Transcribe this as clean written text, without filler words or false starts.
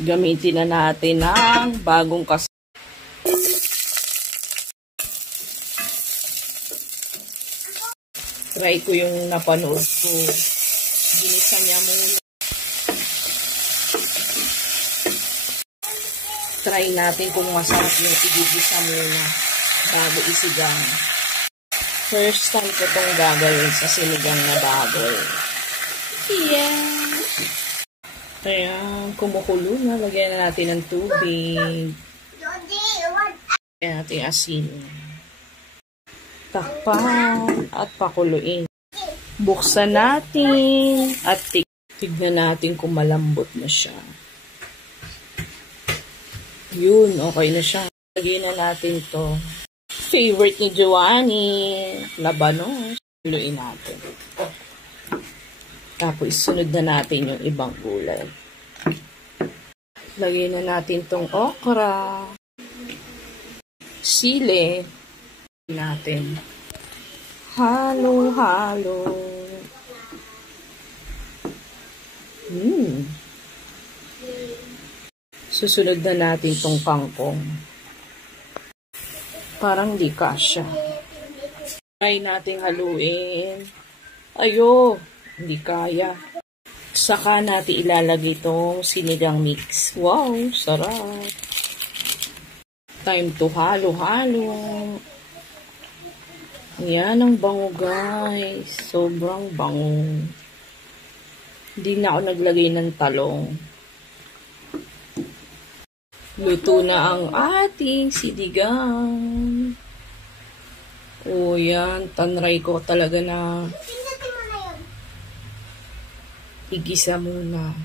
Gamitin na natin ang bagong Try ko yung napanood ko. Ginisa niya muna. Try natin kung masarap yung igigisa muna bago isigang. First time ko itong gagawin sa sinigang na baboy. Yeah! Ayan, kumukulo na. Lagyan na natin ng tubig. Lagyan natin asin. Takpan at pakuluin. Buksan natin at tignan natin kung malambot na siya. Yun, okay na siya. Lagyan na natin to. Favorite ni Giovanni, labanos. Kuluin natin. Tapos sunod na natin yung ibang gulay. Lagyan na natin tong okra. Sili. Natin. Halo-halo. Susunod na natin tong kangkong. Parang di kasya. Try nating haluin. Ayo, hindi kaya. Saka natin ilalagay itong sinigang mix. Wow, sarap. Time to halo-halo. Yan ang bango, guys. Sobrang bango. Hindi na ako naglagay ng talong. Luto na ang ating sinigang. O yan, tanray ko talaga na igisa muna.